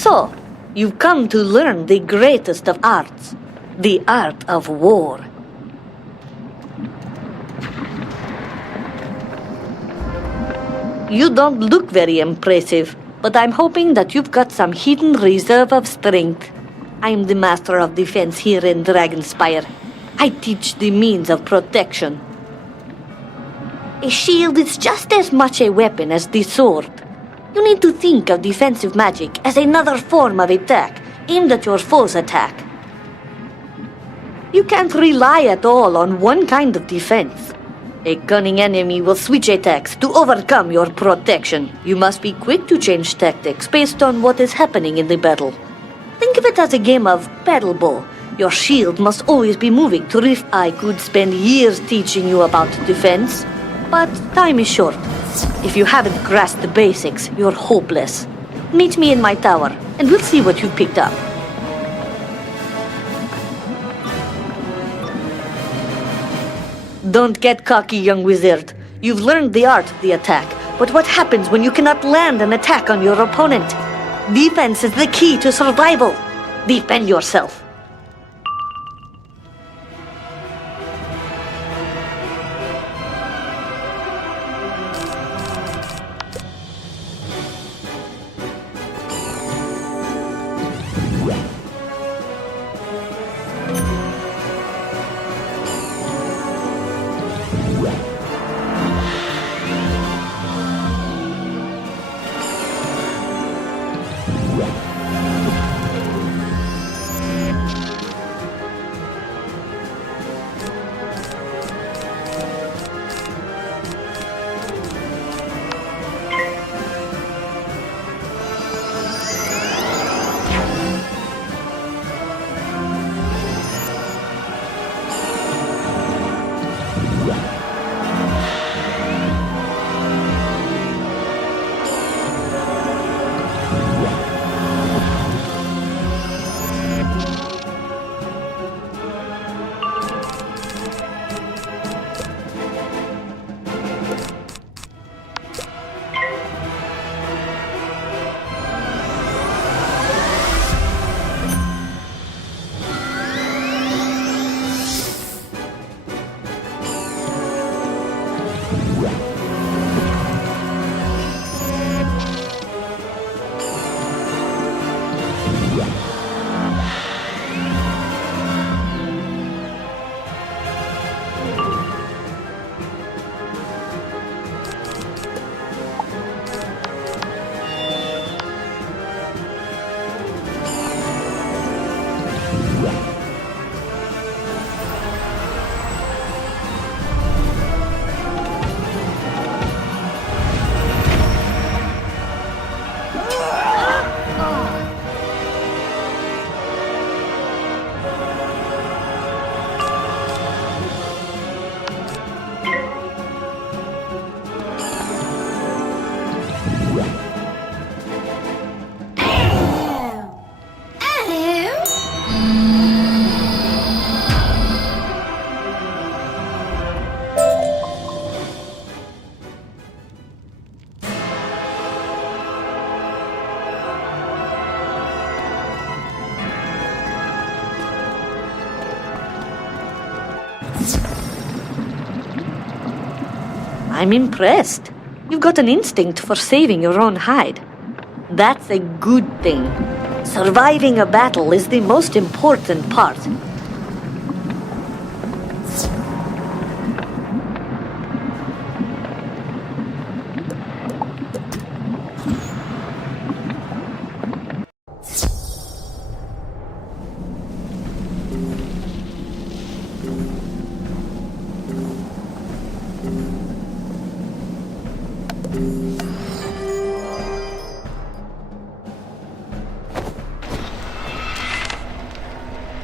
So, you've come to learn the greatest of arts, the art of war. You don't look very impressive, but I'm hoping that you've got some hidden reserve of strength. I'm the master of defense here in Dragonspire. I teach the means of protection. A shield is just as much a weapon as the sword. You need to think of defensive magic as another form of attack, aimed at your foe's attack. You can't rely at all on one kind of defense. A cunning enemy will switch attacks to overcome your protection. You must be quick to change tactics based on what is happening in the battle. Think of it as a game of battle ball. Your shield must always be moving to if I could spend years teaching you about defense, but time is short. If you haven't grasped the basics, you're hopeless. Meet me in my tower, and we'll see what you've picked up. Don't get cocky, young wizard. You've learned the art of the attack, but what happens when you cannot land an attack on your opponent? Defense is the key to survival. Defend yourself. I'm impressed. You've got an instinct for saving your own hide. That's a good thing. Surviving a battle is the most important part.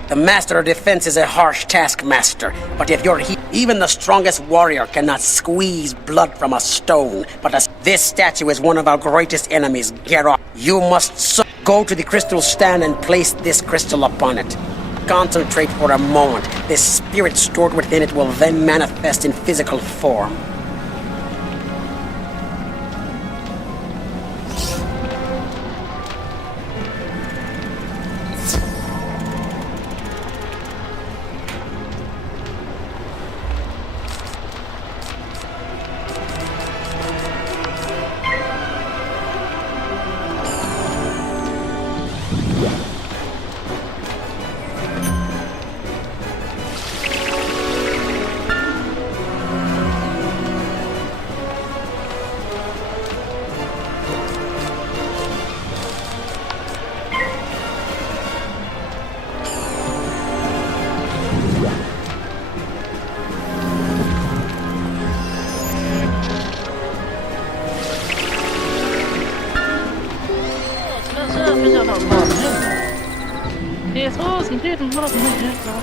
The Master of Defense is a harsh taskmaster, but if you're even the strongest warrior cannot squeeze blood from a stone. But this statue is one of our greatest enemies, Geralt. You must go to the crystal stand and place this crystal upon it. Concentrate for a moment. The spirit stored within it will then manifest in physical form. รอบนึงเอโซสิเล่นรอบนึงเนาะ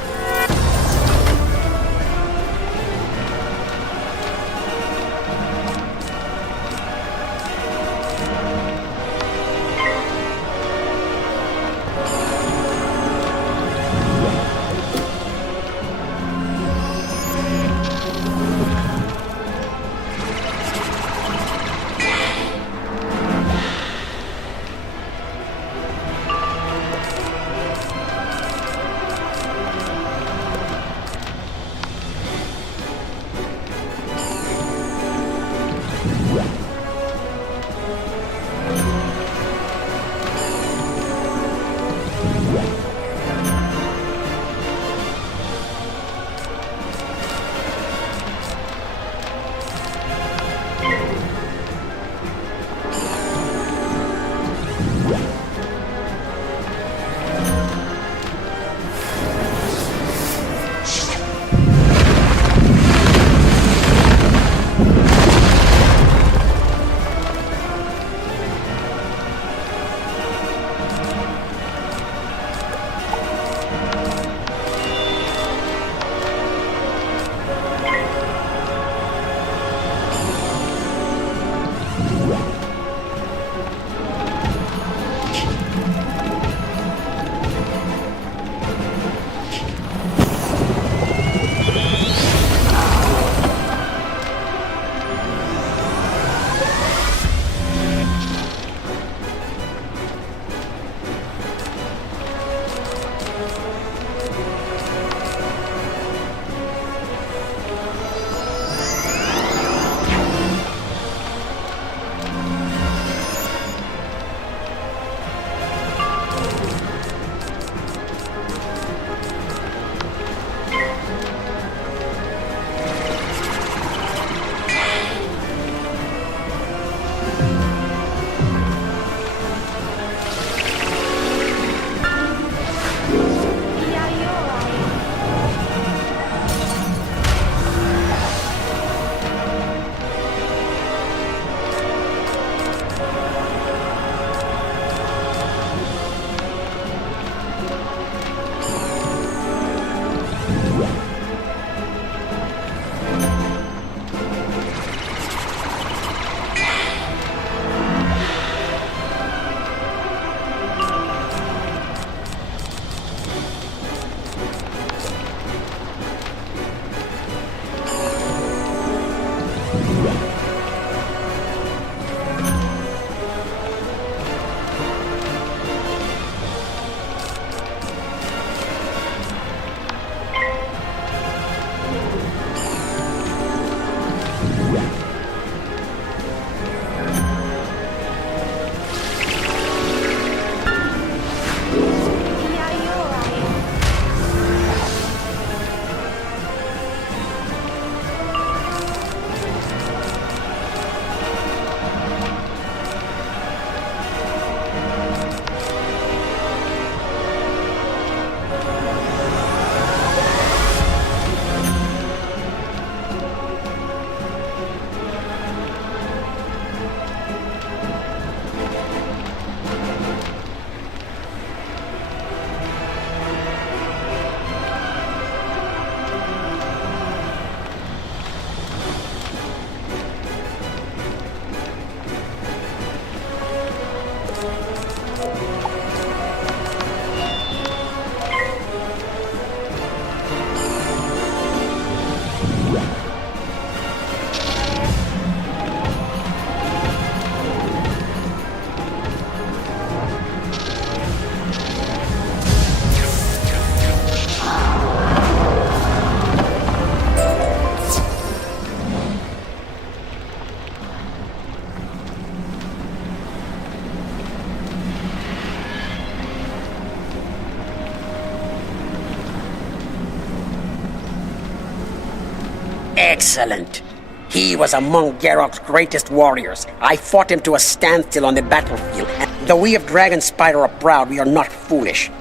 Excellent. He was among Geralt's greatest warriors. I fought him to a standstill on the battlefield, and though we of Dragon Spider are proud, we are not foolish.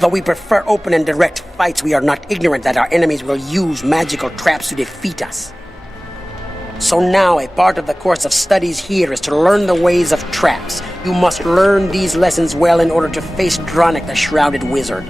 Though we prefer open and direct fights, we are not ignorant that our enemies will use magical traps to defeat us. So now a part of the course of studies here is to learn the ways of traps. You must learn these lessons well in order to face Dronic the Shrouded Wizard.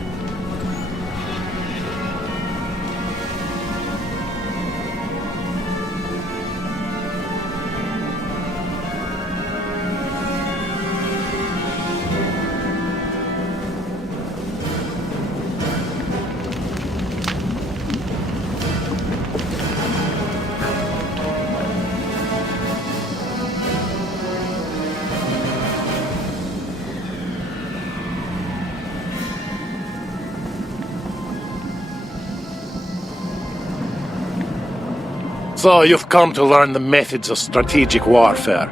So you've come to learn the methods of strategic warfare.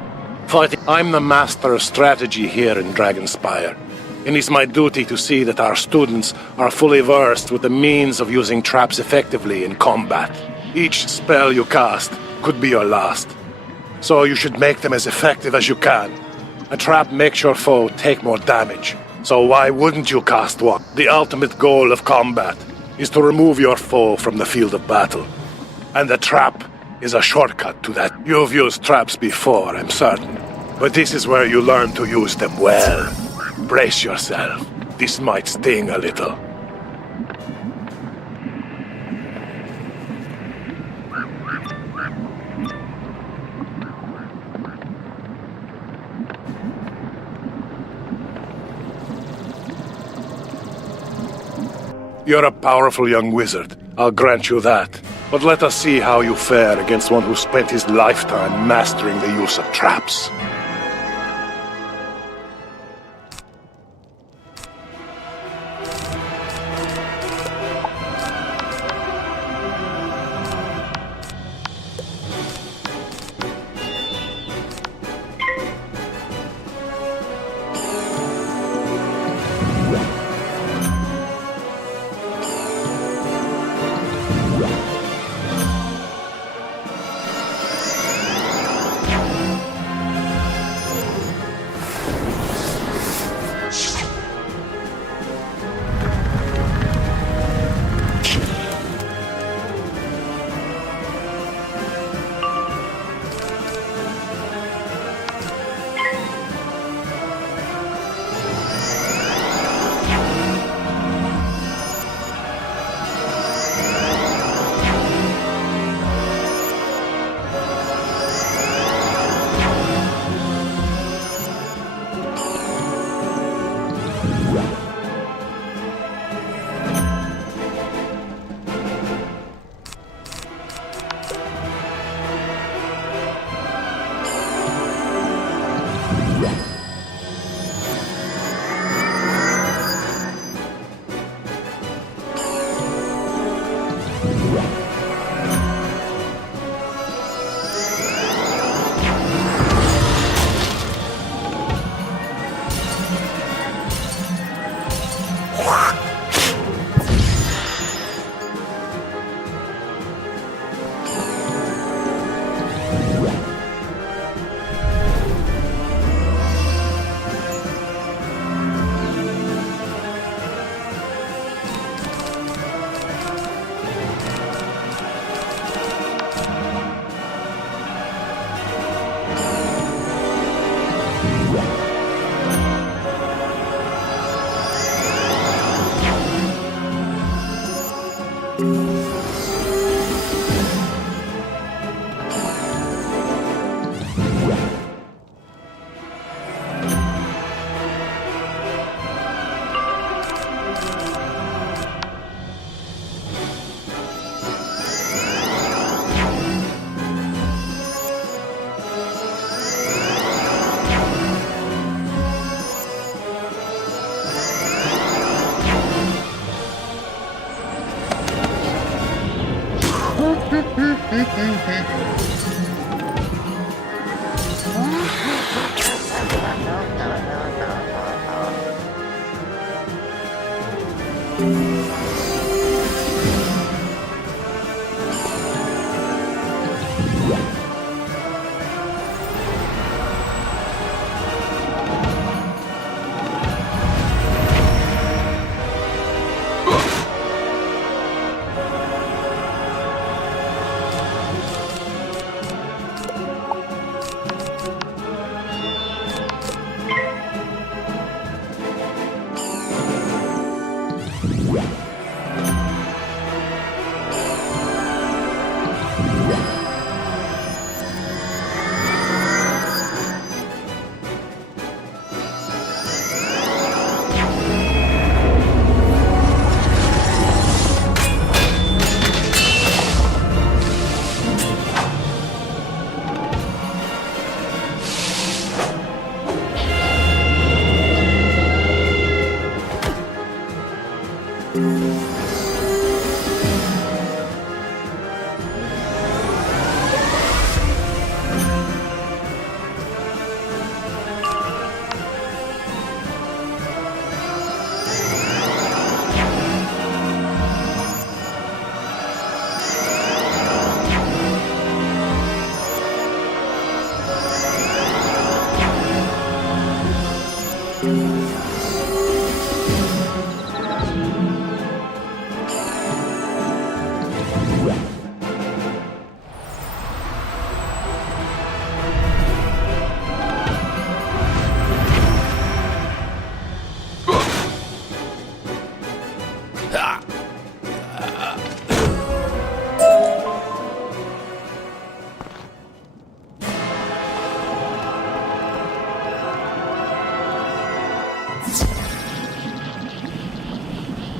I'm the master of strategy here in Dragonspire, and it's my duty to see that our students are fully versed with the means of using traps effectively in combat. Each spell you cast could be your last, so you should make them as effective as you can. A trap makes your foe take more damage, so why wouldn't you cast one? The ultimate goal of combat is to remove your foe from the field of battle, and the trap is a shortcut to that. You've used traps before, I'm certain. But this is where you learn to use them well. Brace yourself. This might sting a little. You're a powerful young wizard. I'll grant you that. But let us see how you fare against one who spent his lifetime mastering the use of traps.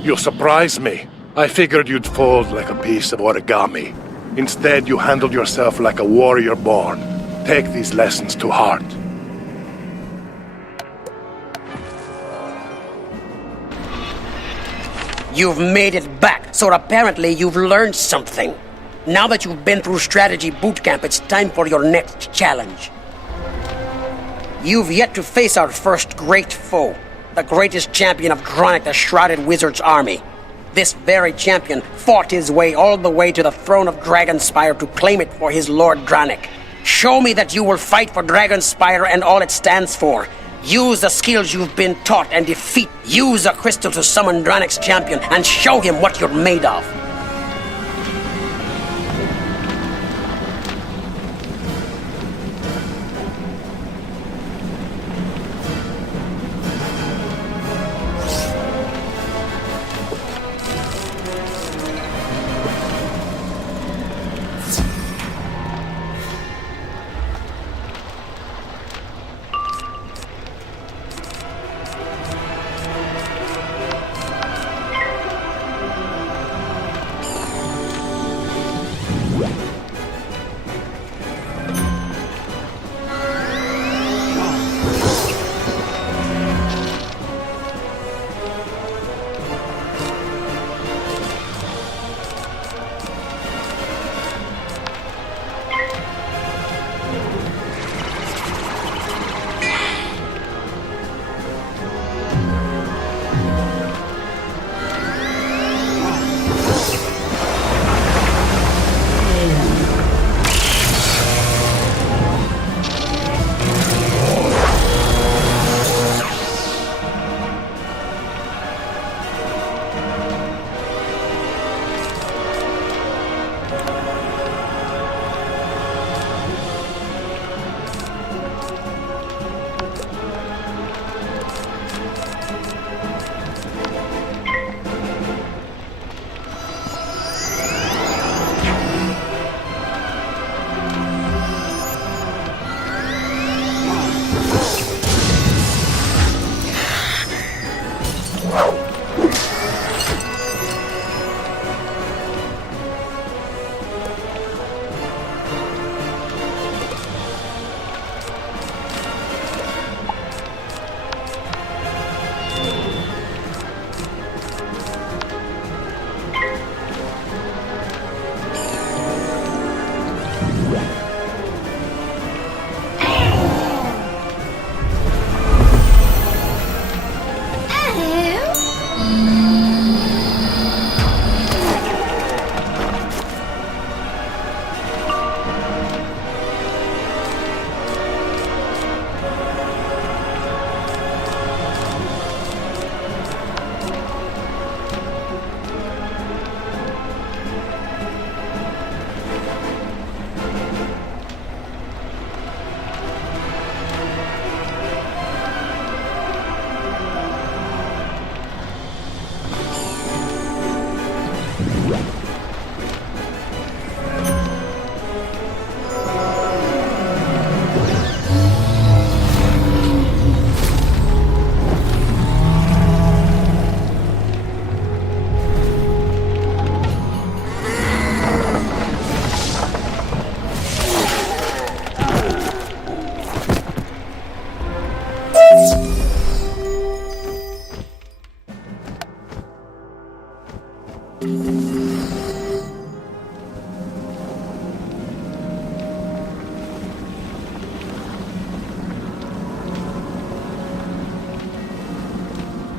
You surprise me. I figured you'd fold like a piece of origami. Instead, you handled yourself like a warrior born. Take these lessons to heart. You've made it back, so apparently you've learned something. Now that you've been through strategy boot camp, it's time for your next challenge. You've yet to face our first great foe, the greatest champion of Dronic the Shrouded Wizard's army. This very champion fought his way all the way to the throne of Dragonspire to claim it for his Lord Dronic. Show me that you will fight for Dragonspire and all it stands for. Use the skills you've been taught and defeat. Use a crystal to summon Dronic's champion and show him what you're made of.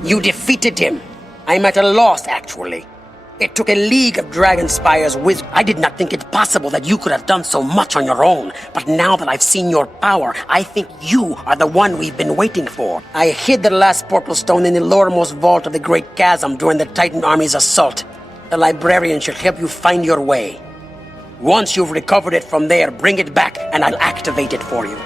You defeated him. I'm at a loss, actually. It took a league of Dragonspire's wizards. I did not think it possible that you could have done so much on your own. But now that I've seen your power, I think you are the one we've been waiting for. I hid the last portal stone in the lowermost vault of the Great Chasm during the Titan Army's assault. The librarian should help you find your way. Once you've recovered it from there, bring it back and I'll activate it for you.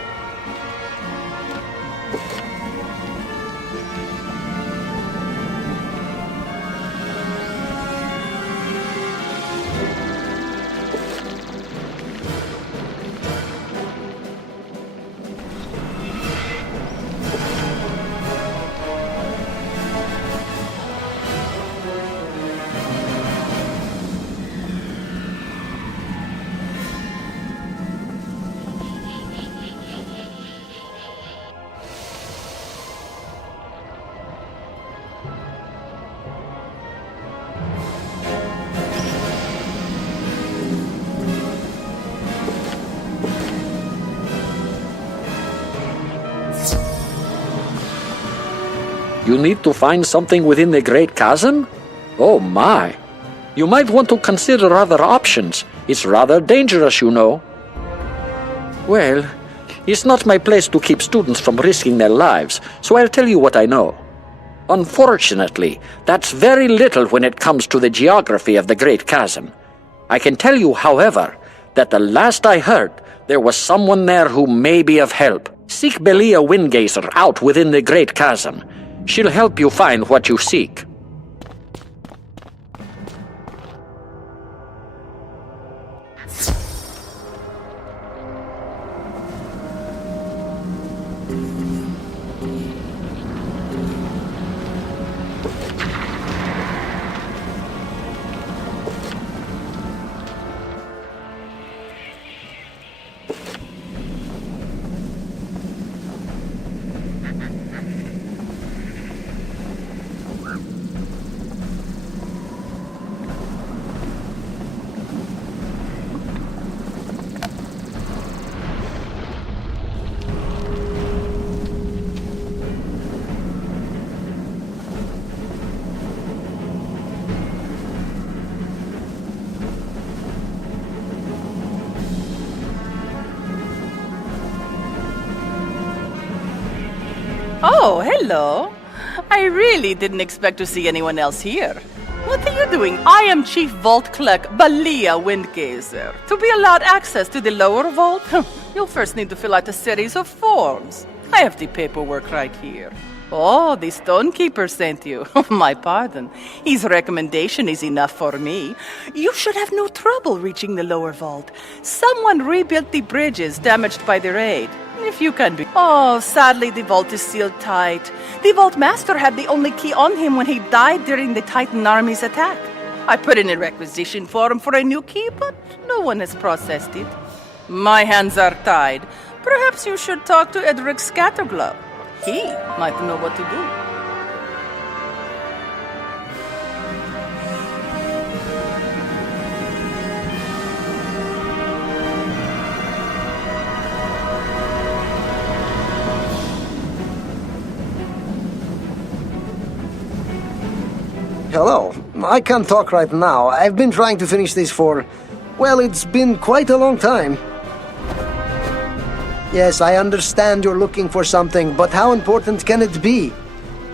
You need to find something within the Great Chasm? Oh my! You might want to consider other options. It's rather dangerous, you know. Well, it's not my place to keep students from risking their lives, so I'll tell you what I know. Unfortunately, that's very little when it comes to the geography of the Great Chasm. I can tell you, however, that the last I heard, there was someone there who may be of help. Seek Belia Windgazer out within the Great Chasm. She'll help you find what you seek. Oh, hello. I really didn't expect to see anyone else here. What are you doing? I am Chief Vault Clerk Belia Windgazer. To be allowed access to the lower vault, you'll first need to fill out a series of forms. I have the paperwork right here. Oh, the Stonekeeper sent you. My pardon. His recommendation is enough for me. You should have no trouble reaching the lower vault. Someone rebuilt the bridges damaged by the raid. If you can be... Oh, sadly the vault is sealed tight. The Vault Master had the only key on him when he died during the Titan army's attack. I put in a requisition form for a new key, but no one has processed it. My hands are tied. Perhaps you should talk to Edric Scatterglove. He might know what to do. Hello. I can't talk right now. I've been trying to finish this for... well, it's been quite a long time. Yes, I understand you're looking for something, but how important can it be?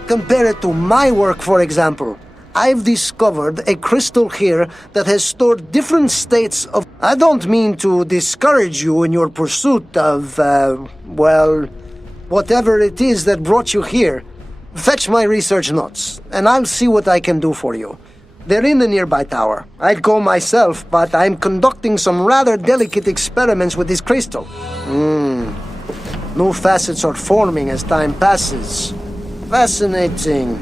Compare it to my work, for example. I've discovered a crystal here that has stored different states of... I don't mean to discourage you in your pursuit of, well, whatever it is that brought you here. Fetch my research notes, and I'll see what I can do for you. They're in the nearby tower. I'd go myself, but I'm conducting some rather delicate experiments with this crystal. New facets are forming as time passes. Fascinating.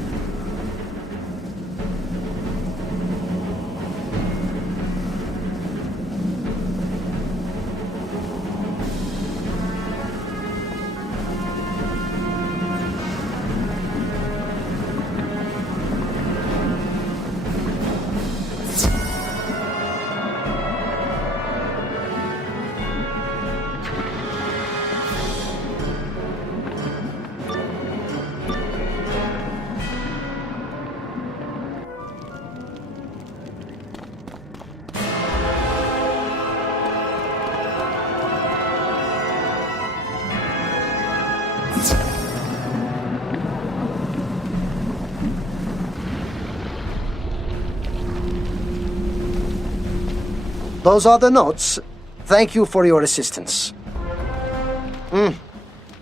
Those are the notes. Thank you for your assistance.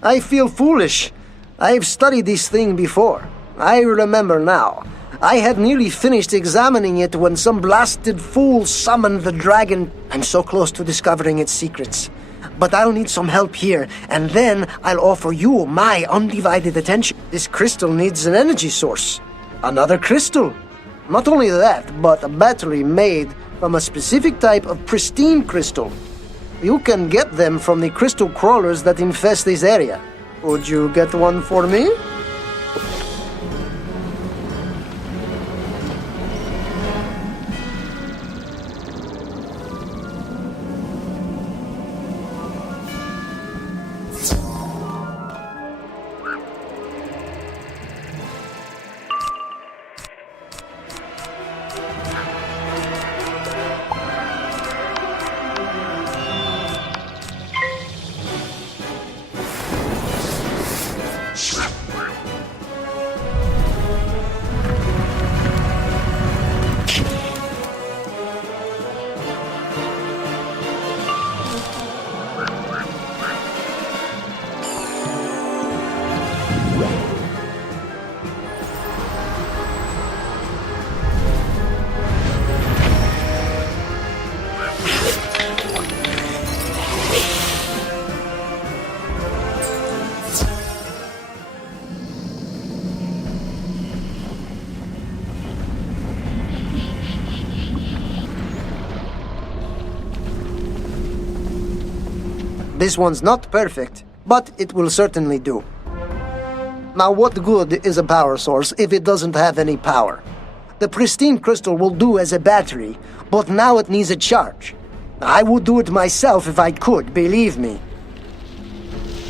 I feel foolish. I've studied this thing before. I remember now. I had nearly finished examining it when some blasted fool summoned the dragon. I'm so close to discovering its secrets. But I'll need some help here, and then I'll offer you my undivided attention. This crystal needs an energy source. Another crystal. Not only that, but a battery made from a specific type of pristine crystal. You can get them from the crystal crawlers that infest this area. Would you get one for me? This one's not perfect, but it will certainly do. Now, what good is a power source if it doesn't have any power? The pristine crystal will do as a battery, but now it needs a charge. I would do it myself if I could, believe me.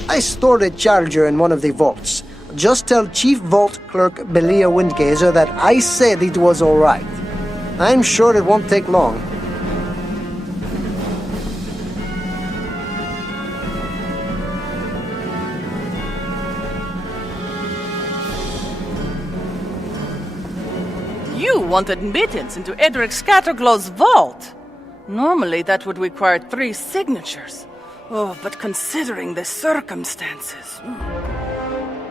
I stored a charger in one of the vaults. Just tell Chief Vault Clerk Belia Windgazer that I said it was all right. I'm sure it won't take long. You want admittance into Edric Scatterglow's vault. Normally that would require 3 signatures. Oh, but considering the circumstances...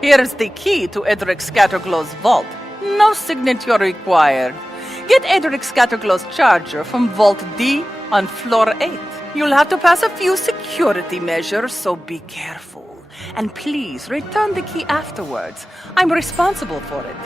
Here's the key to Edric Scatterglow's vault. No signature required. Get Edric Scatterglow's charger from Vault D on floor 8. You'll have to pass a few security measures, so be careful. And please return the key afterwards. I'm responsible for it.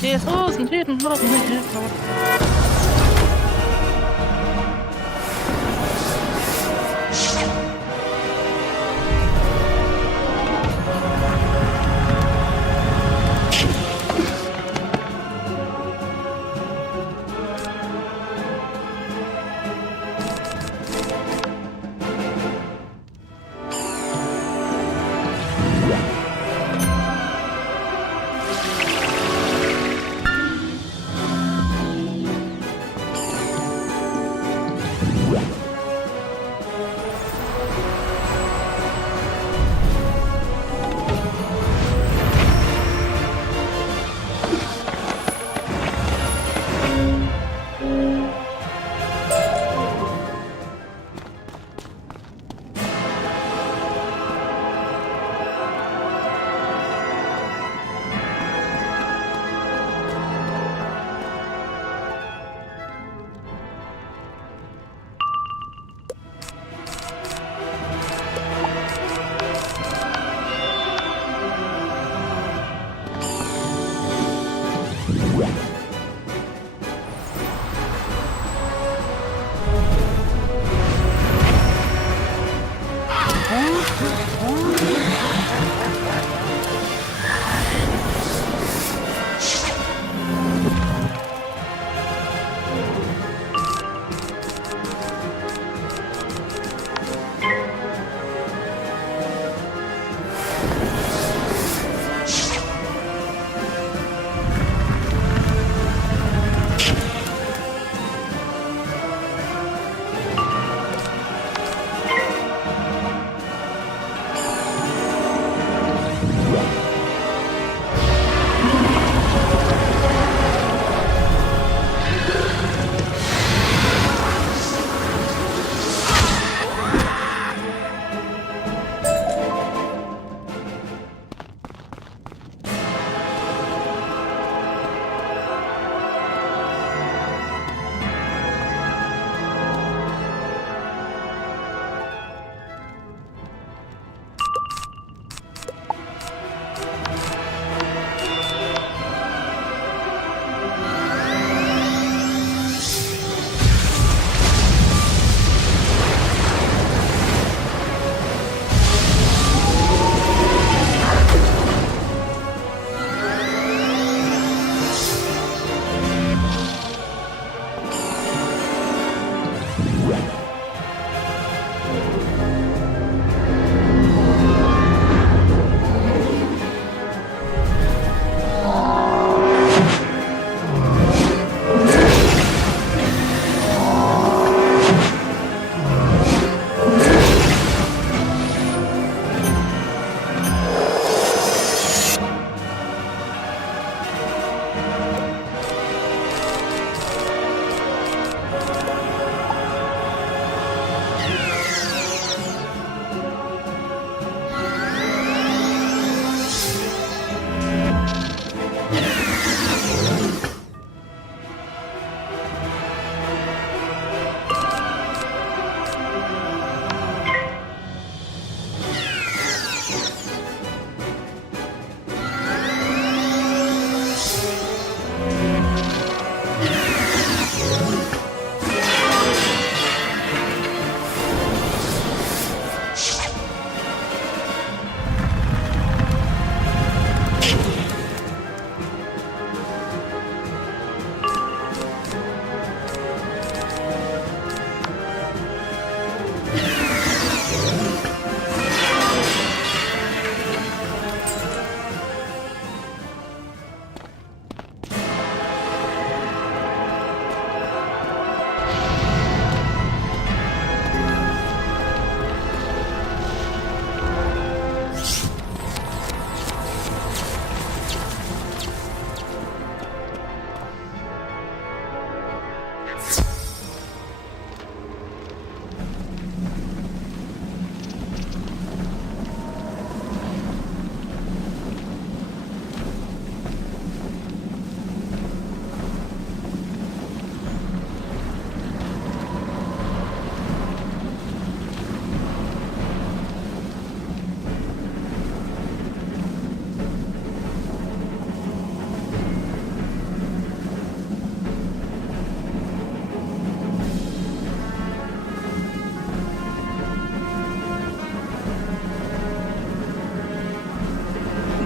Jesus, he didn't love me that much.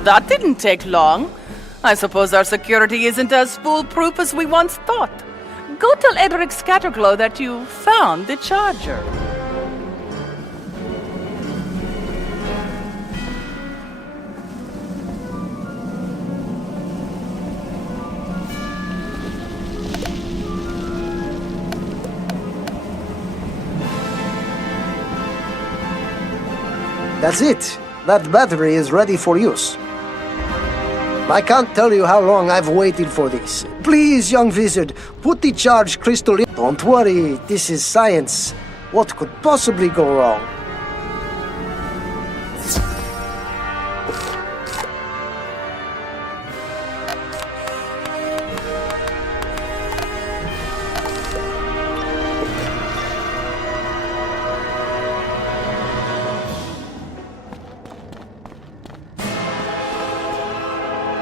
that didn't take long. I suppose our security isn't as foolproof as we once thought. Go tell Edric Scatterglow that you found the charger. That's it. That battery is ready for use. I can't tell you how long I've waited for this. Please, young wizard, put the charged crystal in. Don't worry, this is science. What could possibly go wrong?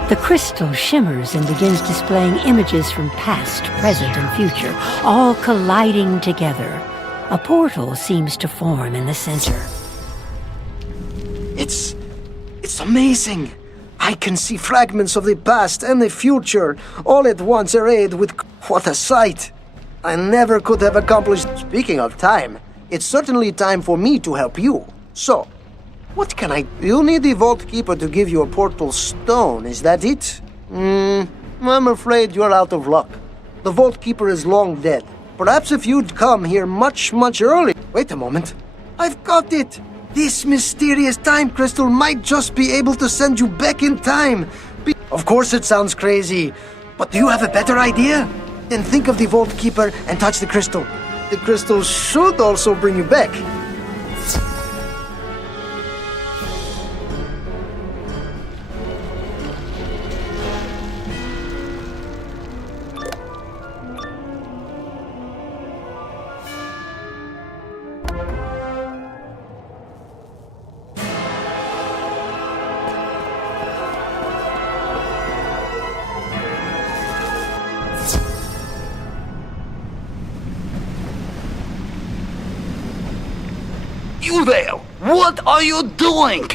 The crystal shimmers and begins displaying images from past, present, and future, all colliding together. A portal seems to form in the center. It's amazing. I can see fragments of the past and the future, all at once arrayed with... What a sight! I never could have accomplished... Speaking of time, it's certainly time for me to help you. So, what can I... You'll need the Vault Keeper to give you a portal stone, is that it? I'm afraid you're out of luck. The Vault Keeper is long dead. Perhaps if you'd come here much earlier... Wait a moment. I've got it! This mysterious time crystal might just be able to send you back in time. Of course it sounds crazy, but do you have a better idea? Then think of the Vault Keeper and touch the crystal. The crystal should also bring you back. You there! What are you doing?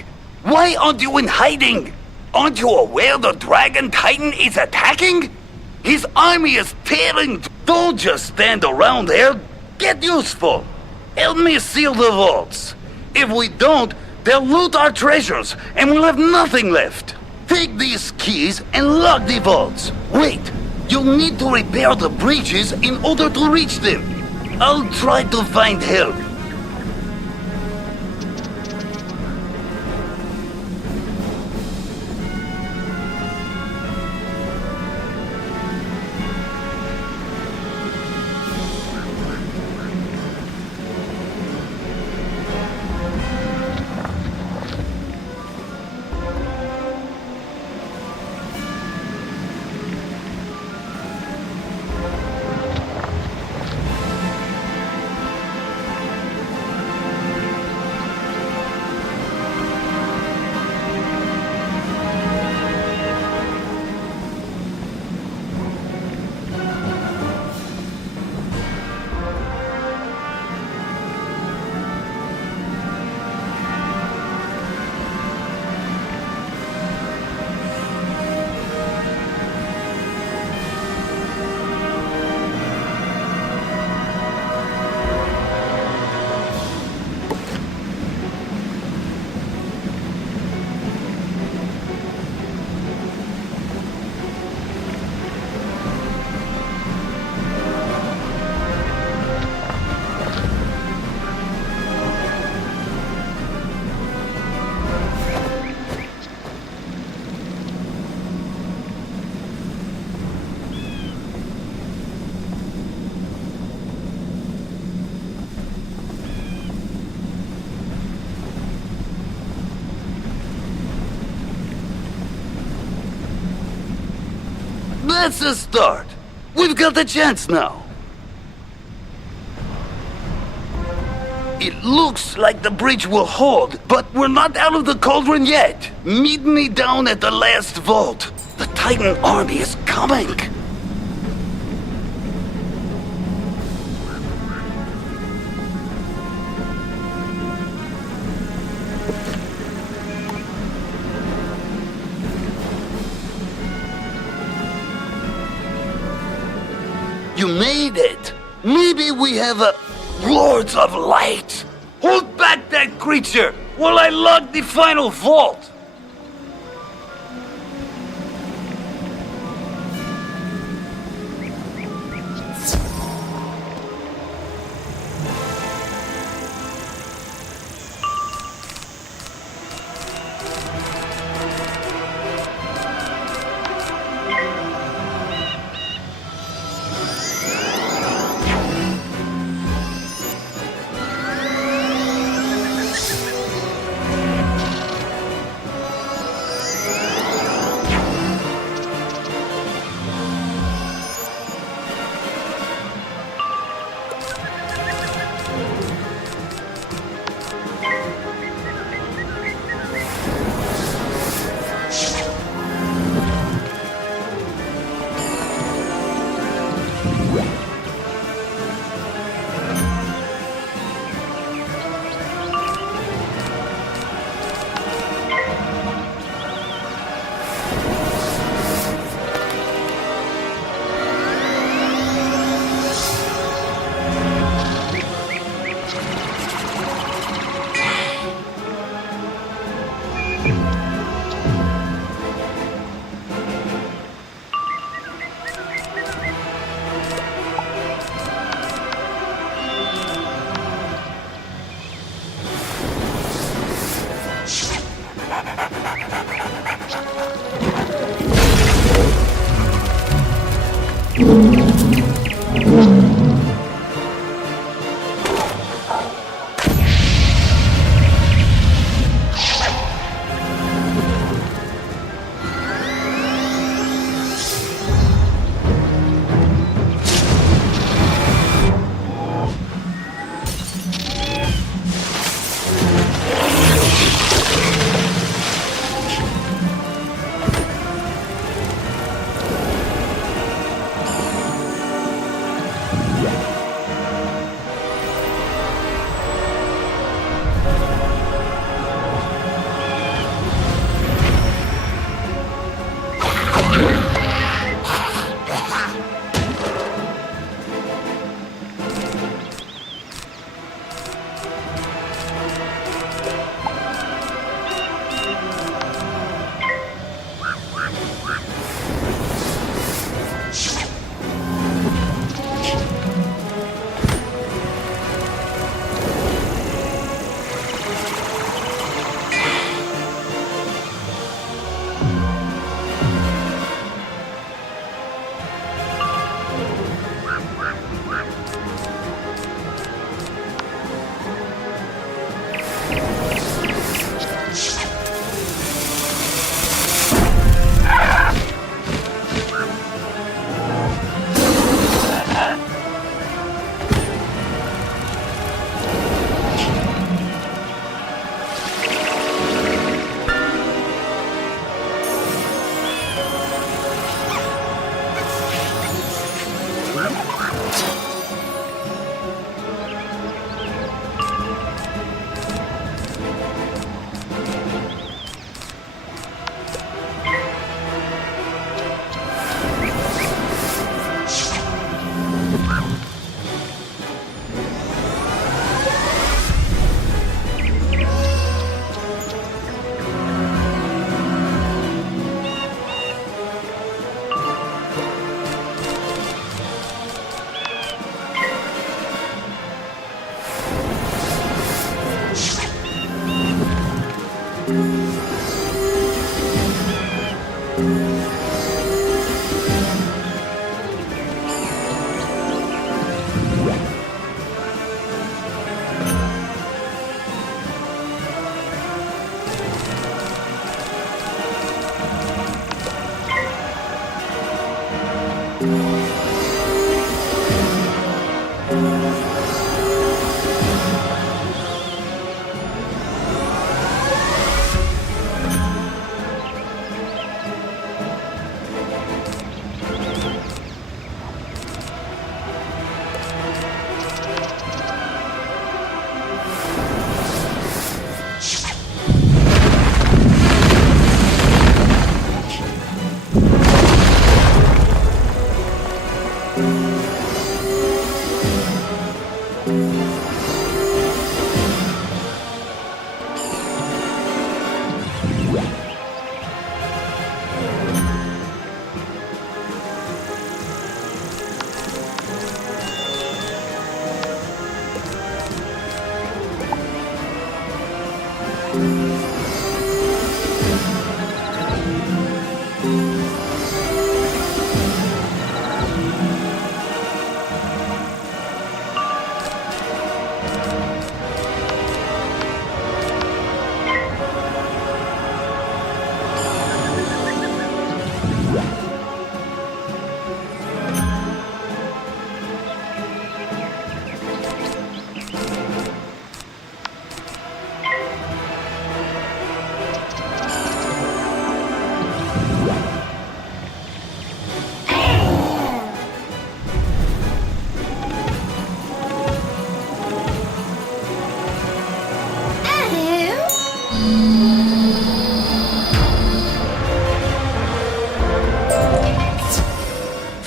Why aren't you in hiding? Aren't you aware the Dragon Titan is attacking? His army is tearing... Don't just stand around here. Get useful. Help me seal the vaults. If we don't, they'll loot our treasures and we'll have nothing left. Take these keys and lock the vaults. Wait, you'll need to repair the breaches in order to reach them. I'll try to find help. That's a start. We've got a chance now. It looks like the bridge will hold, but we're not out of the cauldron yet. Meet me down at the last vault. The Titan army is coming. You made it. Maybe we have a Lords of Light. Hold back that creature while I log the final vault.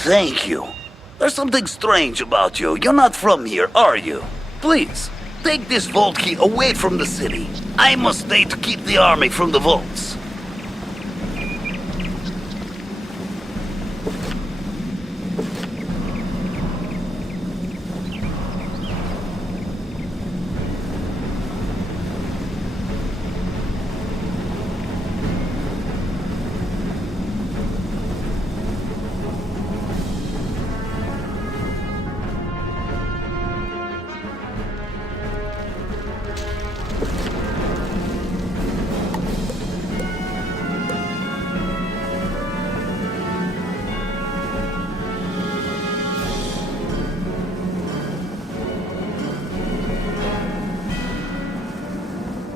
Thank you. There's something strange about you. You're not from here, are you? Please, take this vault key away from the city. I must stay to keep the army from the vaults.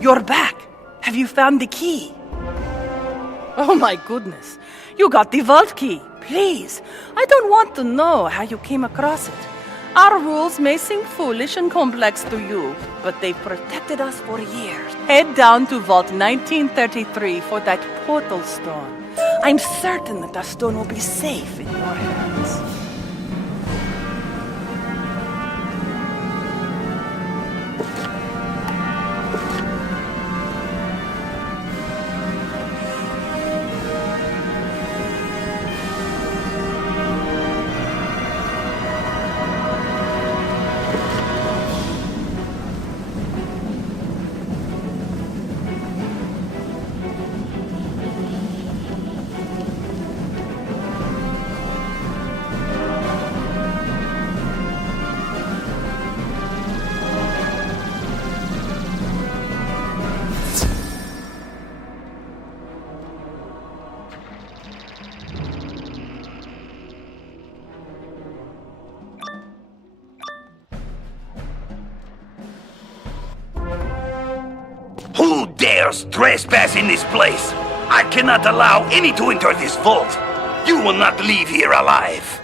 You're back! Have you found the key? Oh my goodness. You got the vault key. Please, I don't want to know how you came across it. Our rules may seem foolish and complex to you, but they've protected us for years. Head down to Vault 1933 for that portal stone. I'm certain that the stone will be safe in your hands. Who dares trespass in this place? I cannot allow any to enter this vault. You will not leave here alive.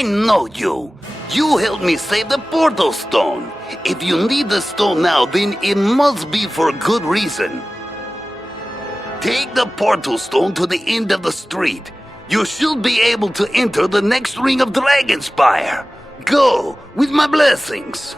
I know you. You helped me save the portal stone. If you need the stone now, then it must be for a good reason. Take the portal stone to the end of the street. You should be able to enter the next ring of Dragonspire. Go, with my blessings.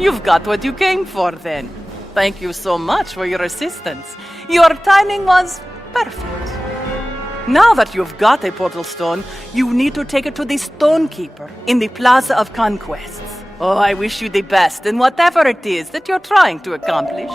You've got what you came for, then. Thank you so much for your assistance. Your timing was perfect. Now that you've got a portal stone, you need to take it to the Stonekeeper in the Plaza of Conquests. Oh, I wish you the best in whatever it is that you're trying to accomplish.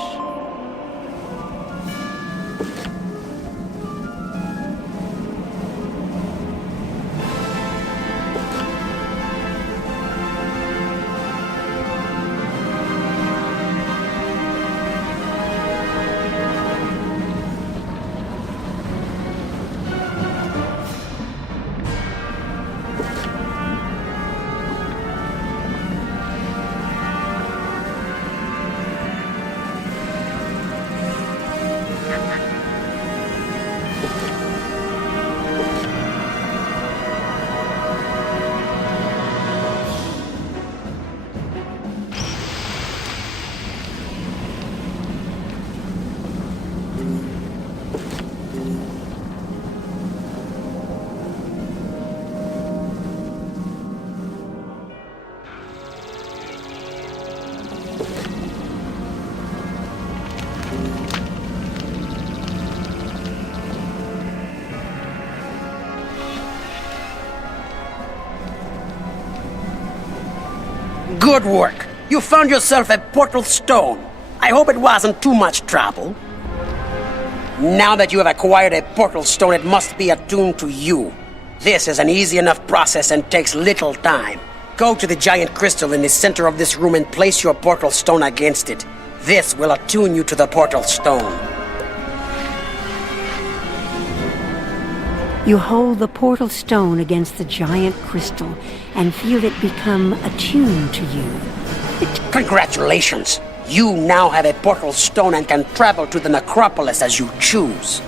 Good work. You found yourself a portal stone. I hope it wasn't too much trouble. Now that you have acquired a portal stone, it must be attuned to you. This is an easy enough process and takes little time. Go to the giant crystal in the center of this room and place your portal stone against it. This will attune you to the portal stone. You hold the portal stone against the giant crystal and feel it become attuned to you. Congratulations! You now have a portal stone and can travel to the necropolis as you choose.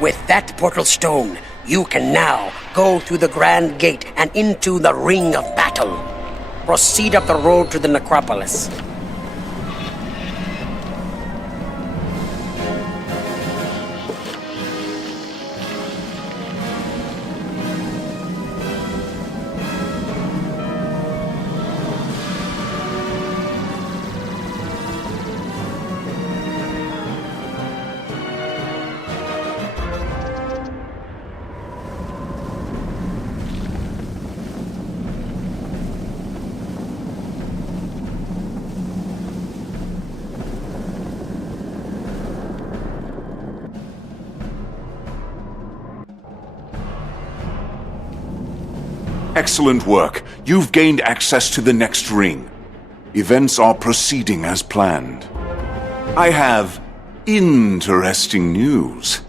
With that portal stone, you can now go through the Grand Gate and into the Ring of Battle. Proceed up the road to the necropolis. Excellent work. You've gained access to the next ring. Events are proceeding as planned. I have interesting news.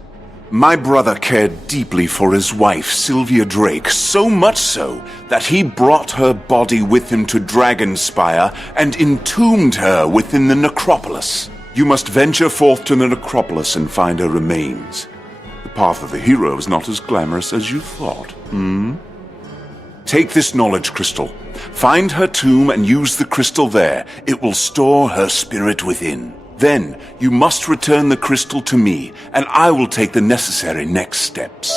My brother cared deeply for his wife, Sylvia Drake, so much so that he brought her body with him to Dragonspire and entombed her within the necropolis. You must venture forth to the necropolis and find her remains. The path of the hero is not as glamorous as you thought, Take this knowledge crystal. Find her tomb and use the crystal there. It will store her spirit within. Then, you must return the crystal to me, and I will take the necessary next steps.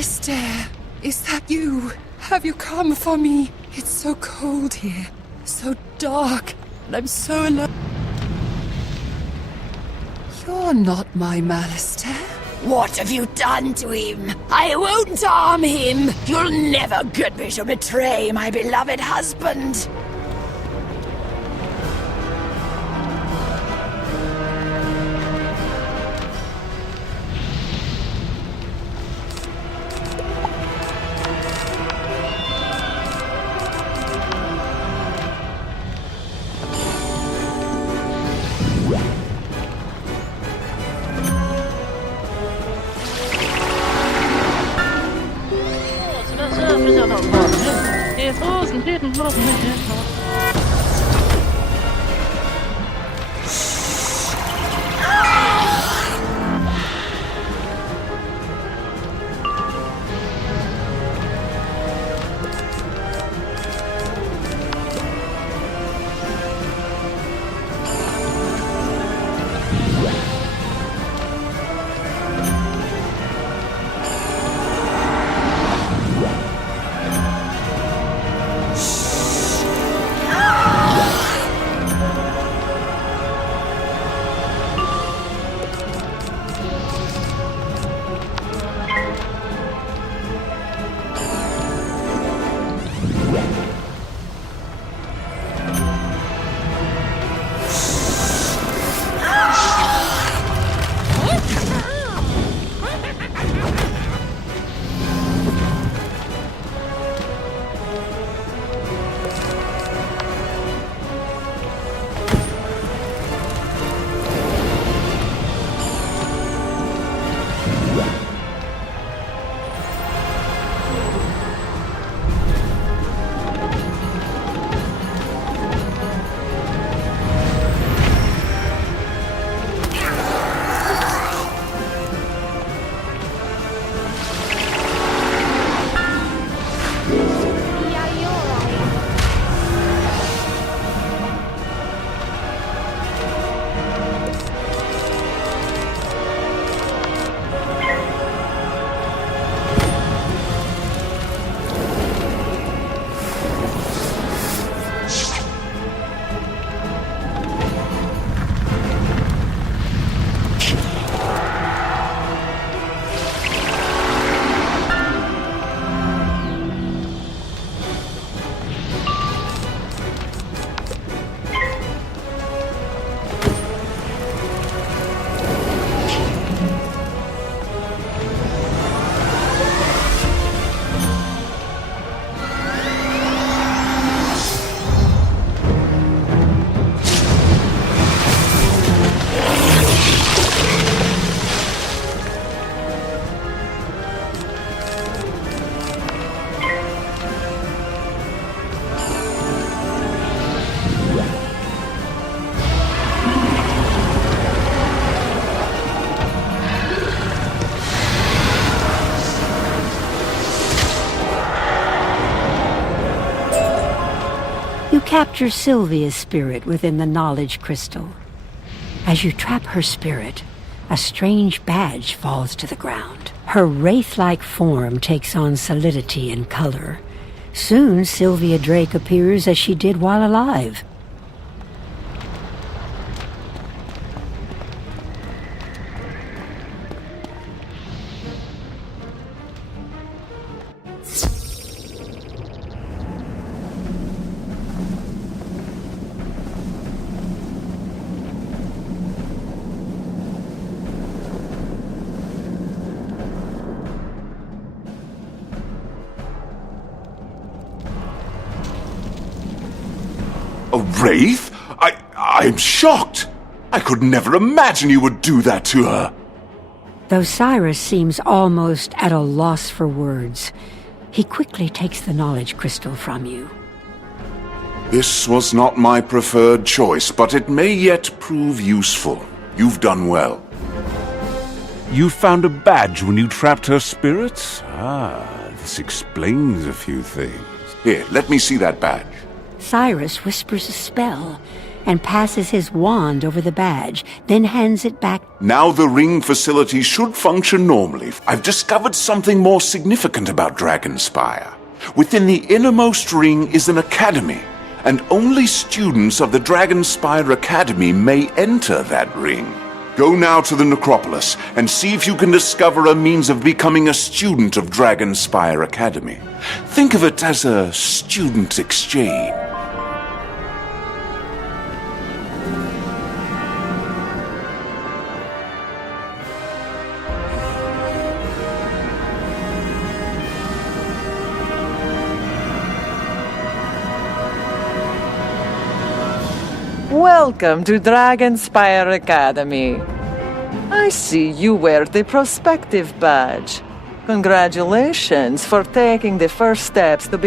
Alistair, is that you? Have you come for me? It's so cold here, so dark, and I'm so alone. You're not my Malastair. What have you done to him? I won't harm him. You'll never get me to betray my beloved husband. You capture Sylvia's spirit within the knowledge crystal. As you trap her spirit, a strange badge falls to the ground. Her wraith-like form takes on solidity and color. Soon, Sylvia Drake appears as she did while alive. A wraith? I'm shocked. I could never imagine you would do that to her. Though Cyrus seems almost at a loss for words, he quickly takes the knowledge crystal from you. This was not my preferred choice, but it may yet prove useful. You've done well. You found a badge when you trapped her spirits? Ah, this explains a few things. Here, let me see that badge. Cyrus whispers a spell and passes his wand over the badge, then hands it back. Now the ring facility should function normally. I've discovered something more significant about Dragonspire. Within the innermost ring is an academy, and only students of the Dragonspire Academy may enter that ring. Go now to the necropolis and see if you can discover a means of becoming a student of Dragonspire Academy. Think of it as a student exchange. Welcome to Dragonspire Academy. I see you wear the prospective badge. Congratulations for taking the first steps to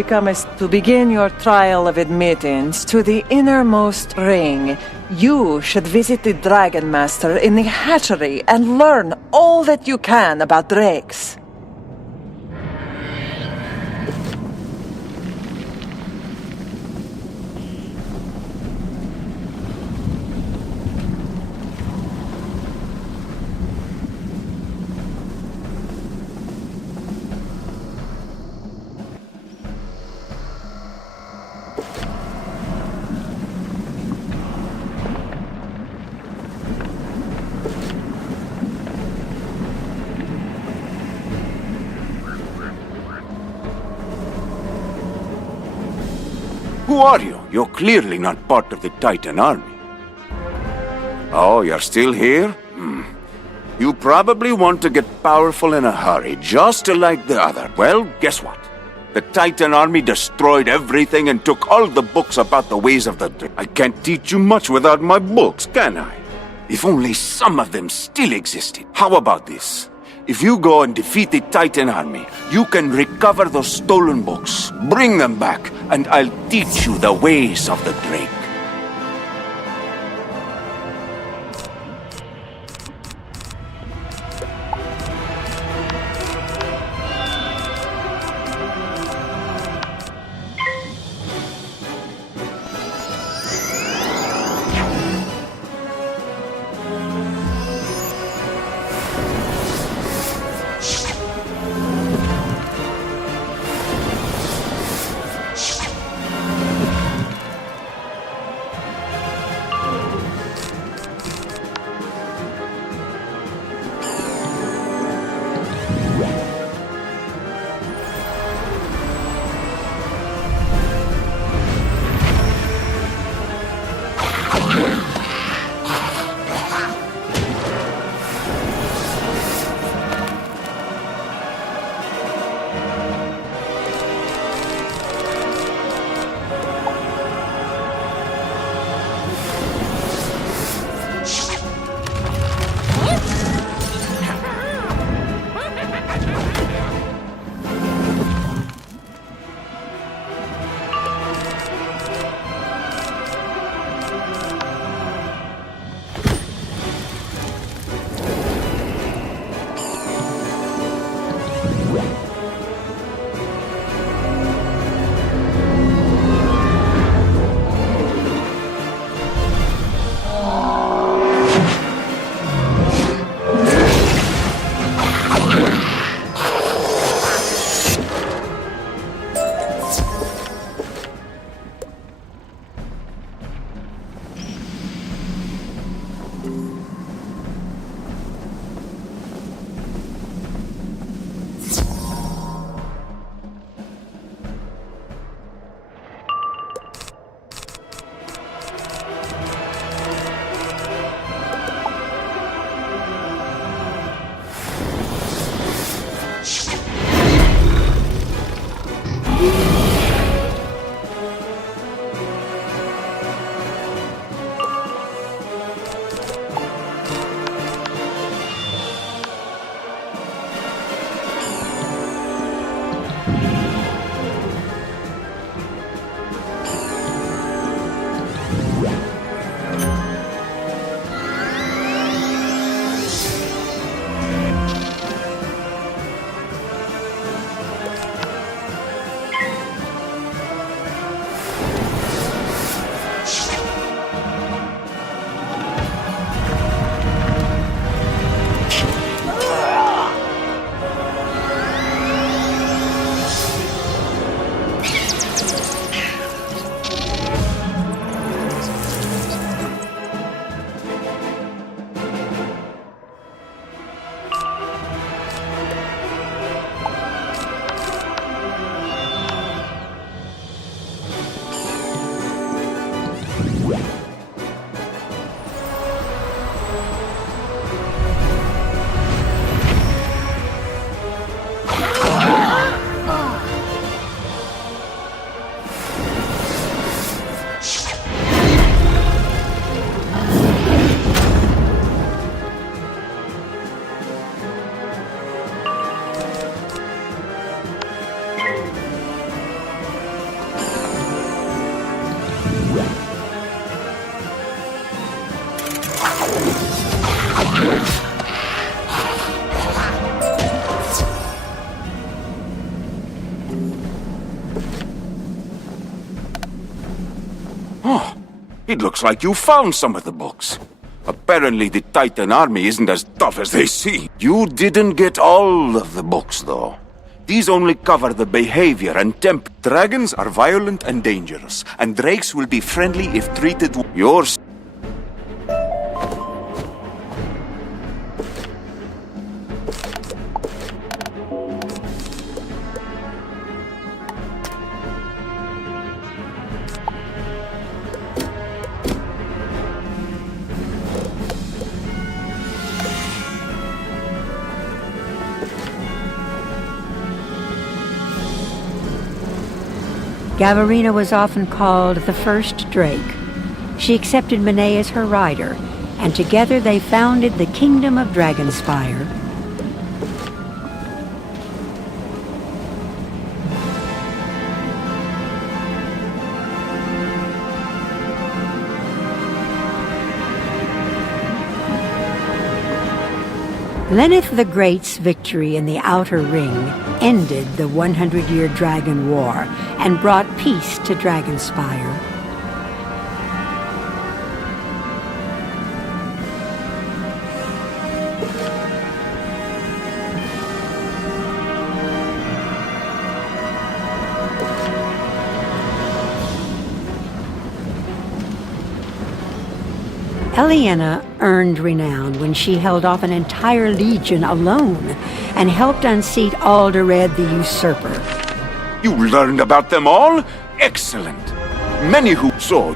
begin your trial of admittance to the innermost ring. You should visit the Dragon Master in the hatchery and learn all that you can about drakes. Who are you? You're clearly not part of the Titan army. Oh, you're still here? You probably want to get powerful in a hurry, just like the other. Well, guess what? The Titan army destroyed everything and took all the books about the ways of the I can't teach you much without my books, can I? If only some of them still existed. How about this? If you go and defeat the Titan army, you can recover those stolen books, bring them back, and I'll teach you the ways of the Drake. Oh, it looks like you found some of the books. Apparently the Titan army isn't as tough as they seem. You didn't get all of the books, though. These only cover the behavior and temp. Dragons are violent and dangerous, and drakes will be friendly if treated with yours. Gavarina was often called the First Drake. She accepted Manet as her rider, and together they founded the Kingdom of Dragonspire. Lenneth the Great's victory in the Outer Ring ended the 100-year Dragon War and brought peace to Dragonspire. Eliana earned renown when she held off an entire legion alone and helped unseat Alderred the Usurper. You learned about them all? Excellent. Many who saw.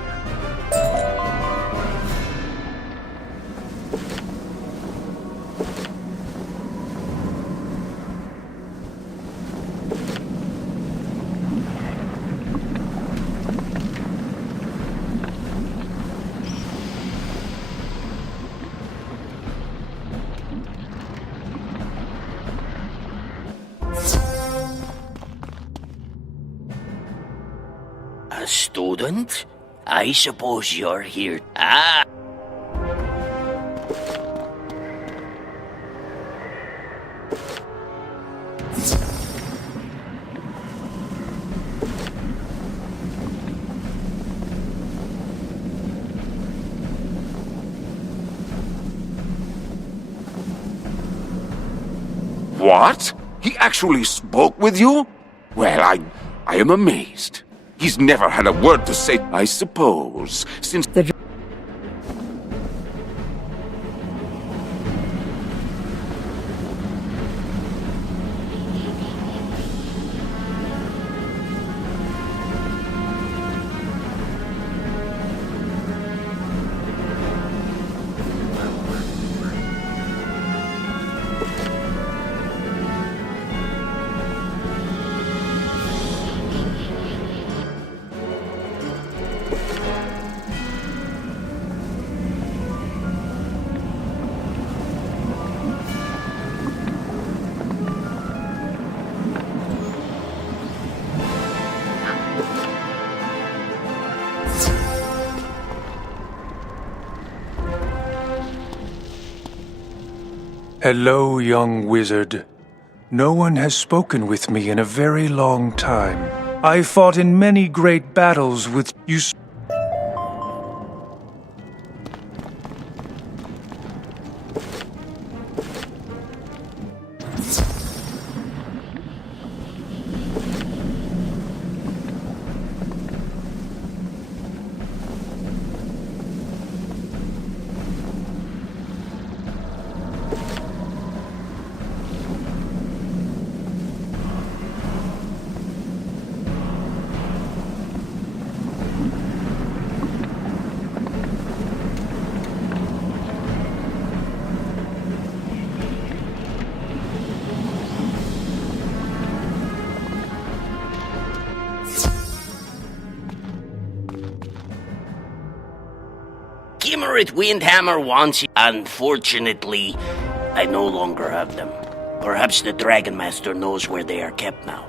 A student? I suppose you're here. Ah! What? He actually spoke with you? Well, I am amazed. He's never had a word to say, I suppose, since... Hello, young wizard. No one has spoken with me in a very long time. I fought in many great battles with you. Kimmerit Windhammer wants you. Unfortunately, I no longer have them. Perhaps the Dragon Master knows where they are kept now.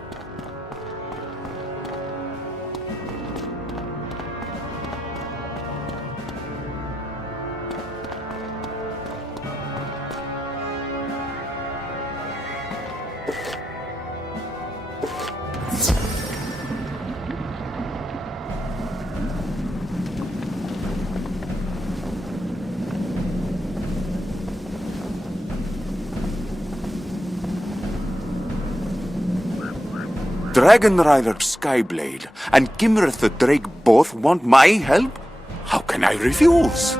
Dragon Rider Skyblade and Gimrith the Drake both want my help? How can I refuse?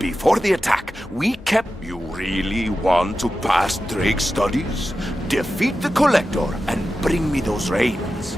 Before the attack, we kept... You really want to pass Drake studies? Defeat the Collector and bring me those reins.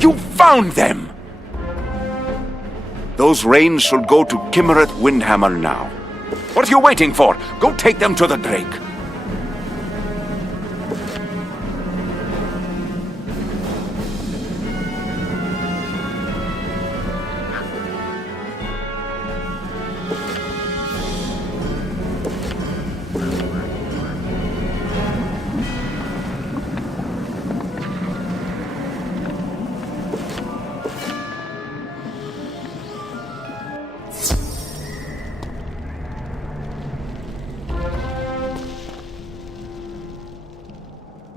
You found them! Those reins should go to Kimmereth Windhammer now. What are you waiting for? Go take them to the Drake.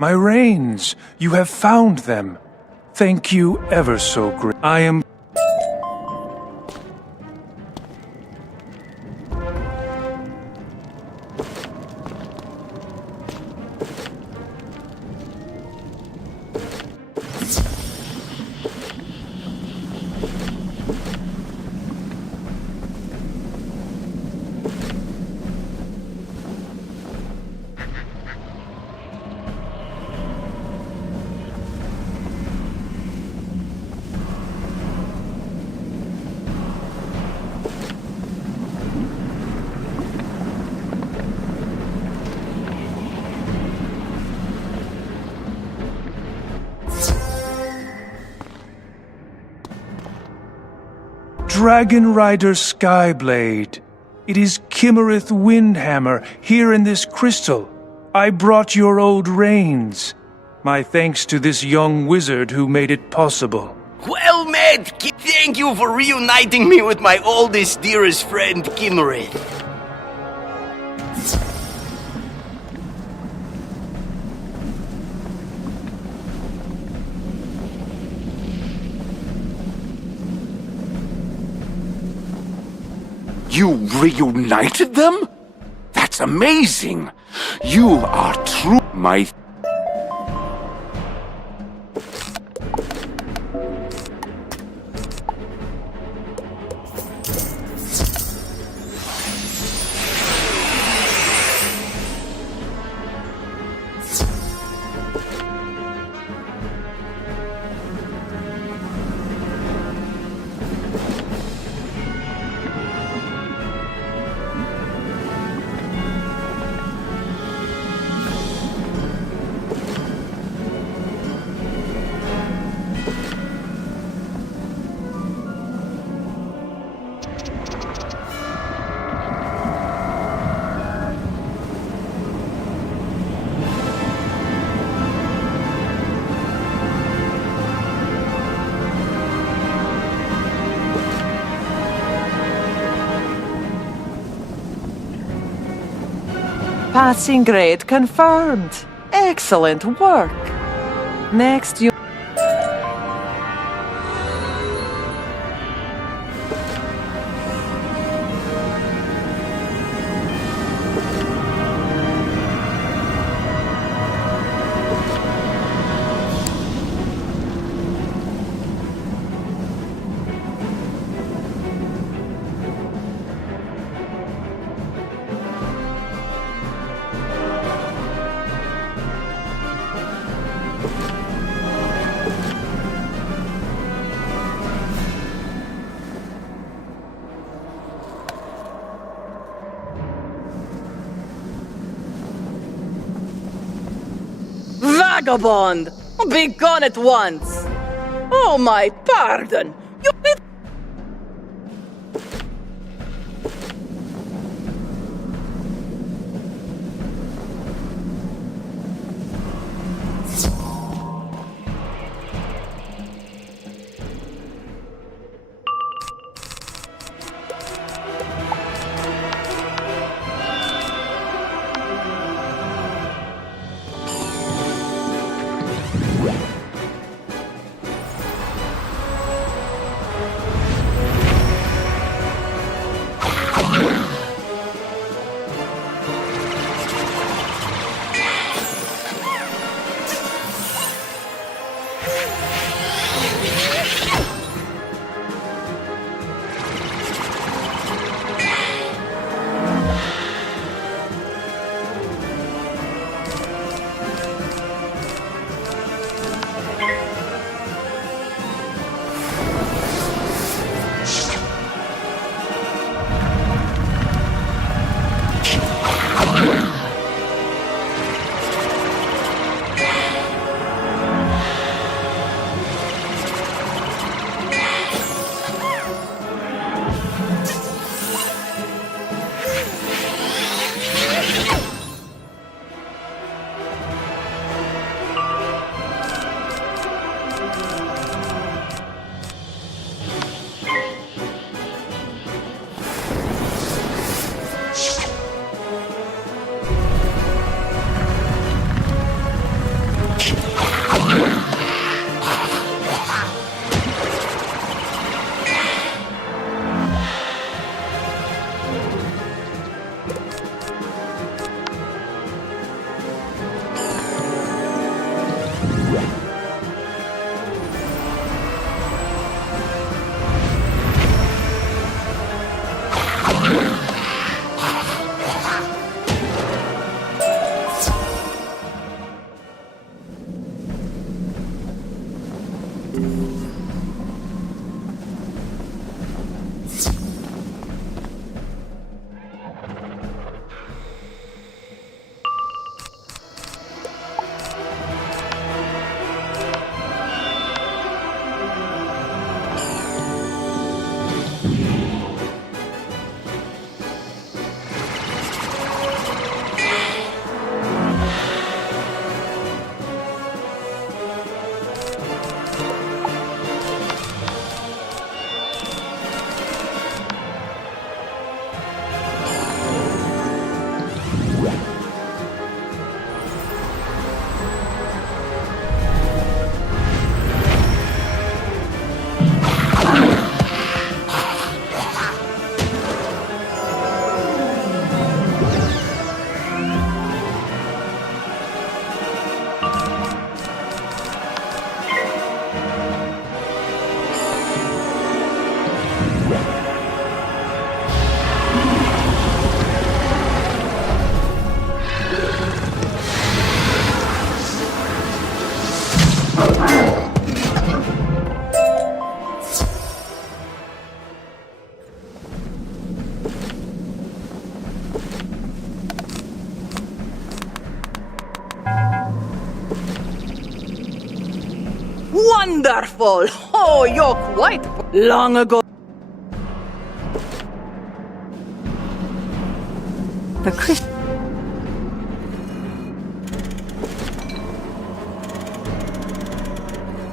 My reins! You have found them. Thank you ever so great. I am... Dragon Rider Skyblade. It is Kimmereth Windhammer, here in this crystal. I brought your old reins. My thanks to this young wizard who made it possible. Well met! Thank you for reuniting me with my oldest, dearest friend, Kimmereth. You reunited them? That's amazing. You are true, my... Passing grade confirmed. Excellent work. Next, you... Vagabond! Be gone at once! Oh, my pardon! You... Wonderful! Oh, you're quite long ago. The crystal.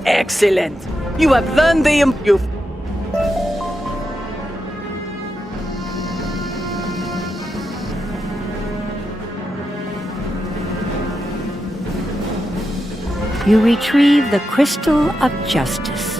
Excellent. You have learned the you. You retrieve the Crystal of Justice.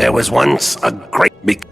There was once a great big...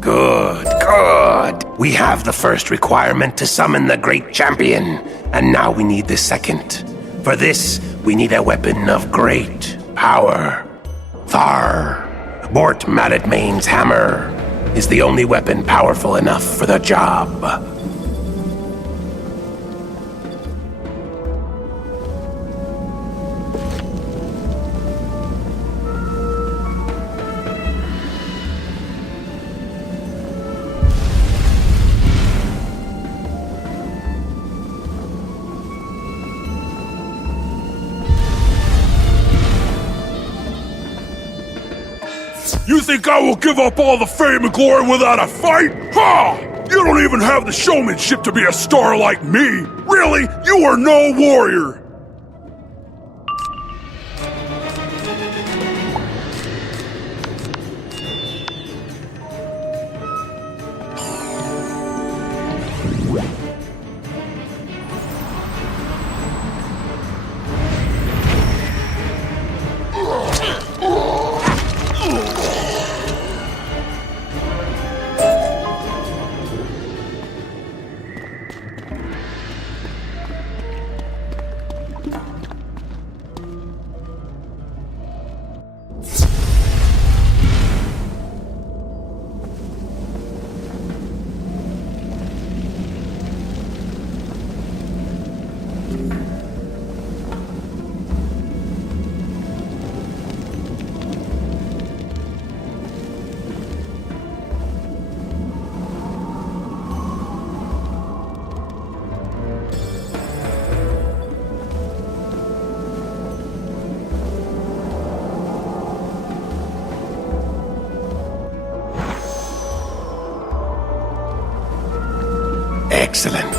Good. We have the first requirement to summon the great champion, and now we need the second. For this, we need a weapon of great power. Thar, Bort Maladmain's hammer, is the only weapon powerful enough for the job. You think I will give up all the fame and glory without a fight? Ha! You don't even have the showmanship to be a star like me! Really? You are no warrior! Excellent.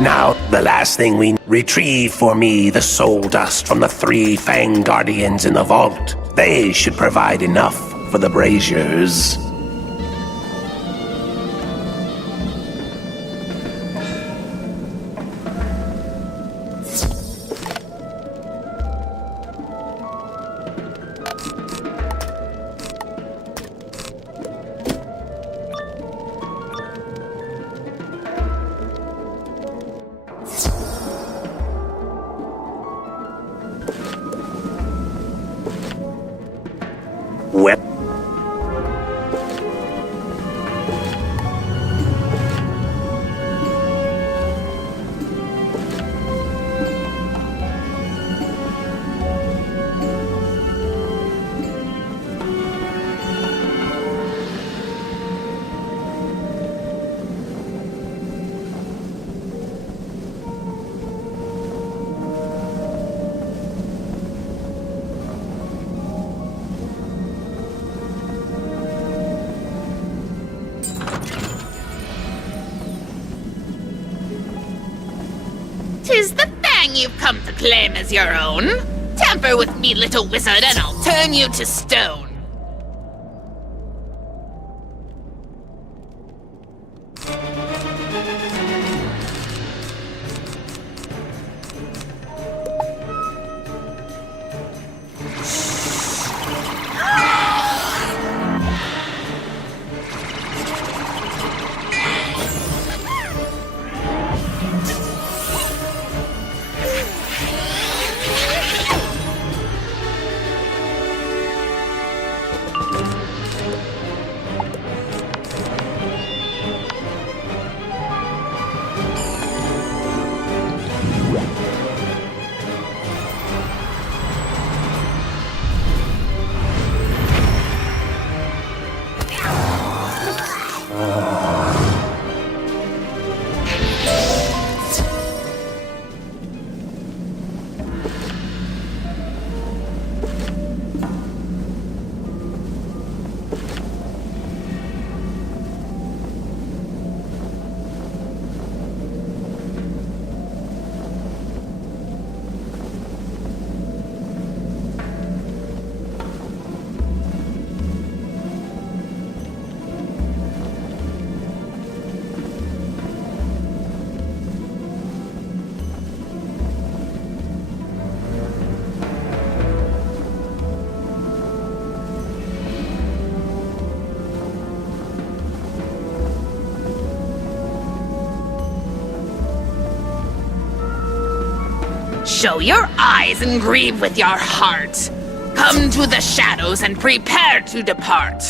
Now, the last thing we retrieve for me the soul dust from the 3 Fang Guardians in the vault. They should provide enough for the braziers. you've come to claim as your own? Tamper with me, little wizard, and I'll turn you to stone. Show your eyes and grieve with your heart. Come to the shadows and prepare to depart.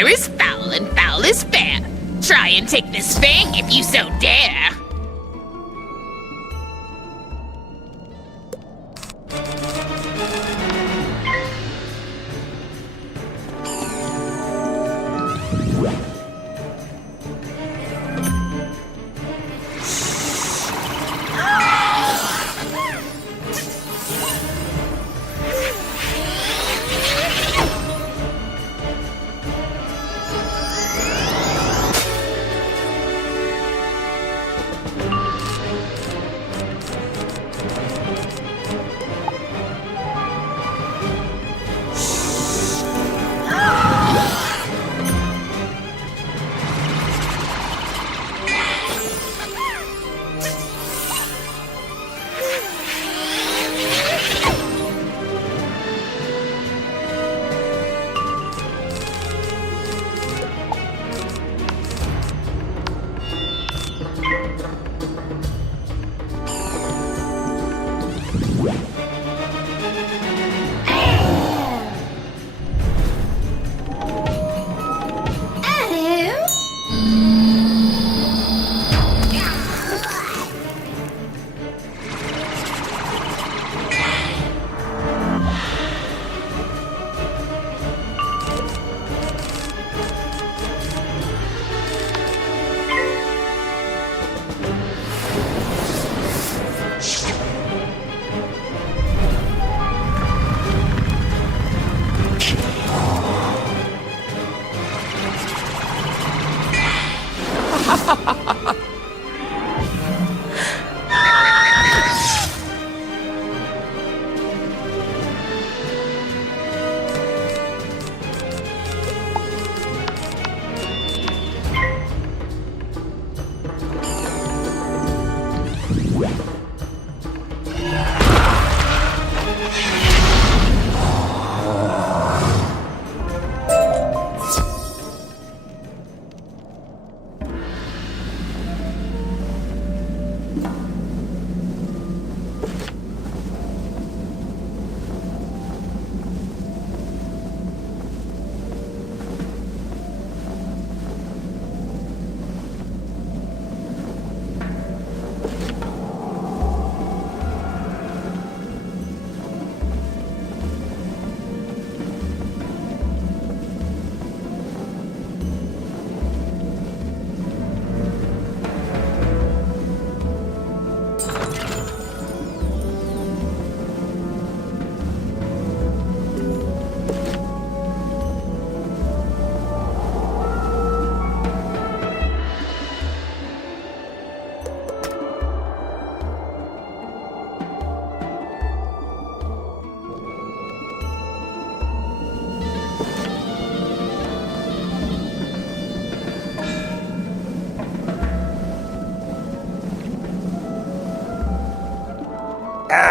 Fair is foul and foul is fair. Try and take this fang if you so dare.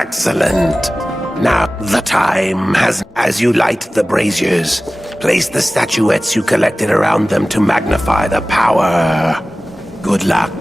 Excellent. Now, the time has... As you light the braziers, place the statuettes you collected around them to magnify the power. Good luck.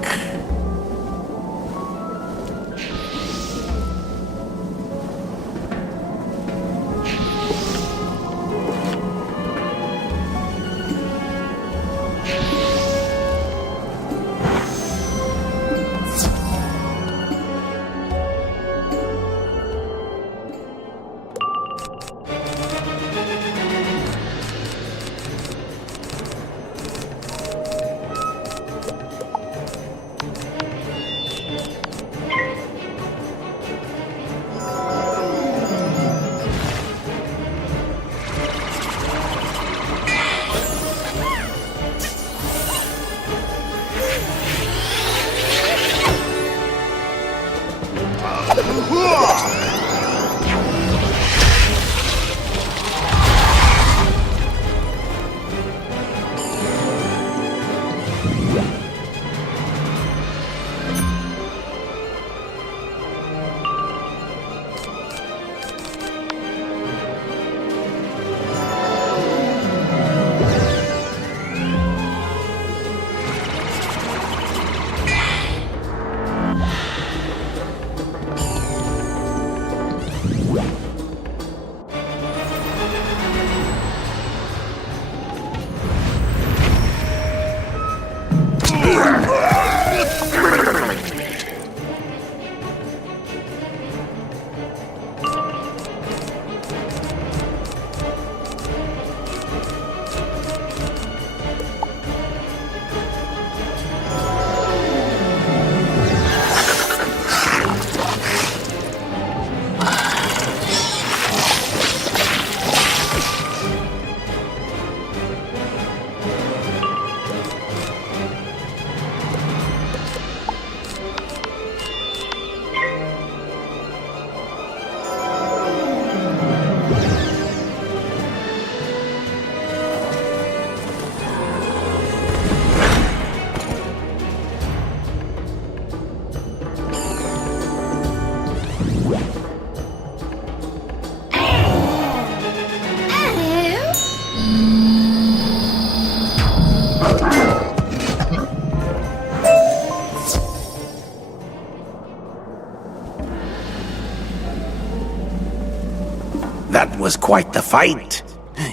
That was quite the fight.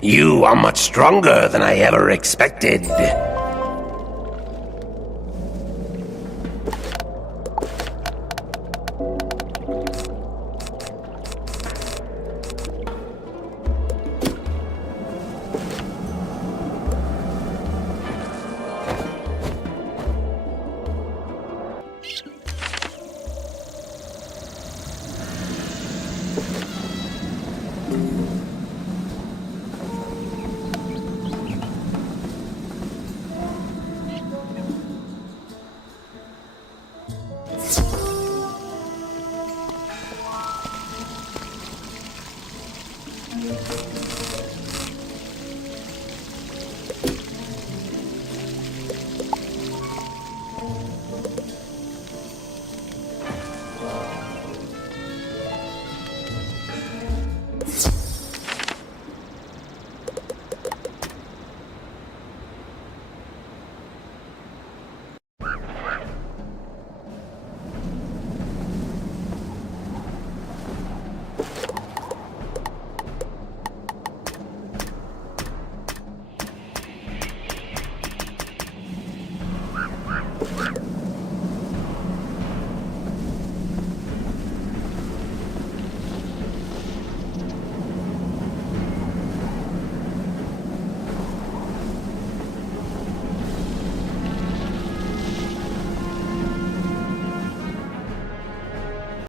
You are much stronger than I ever expected.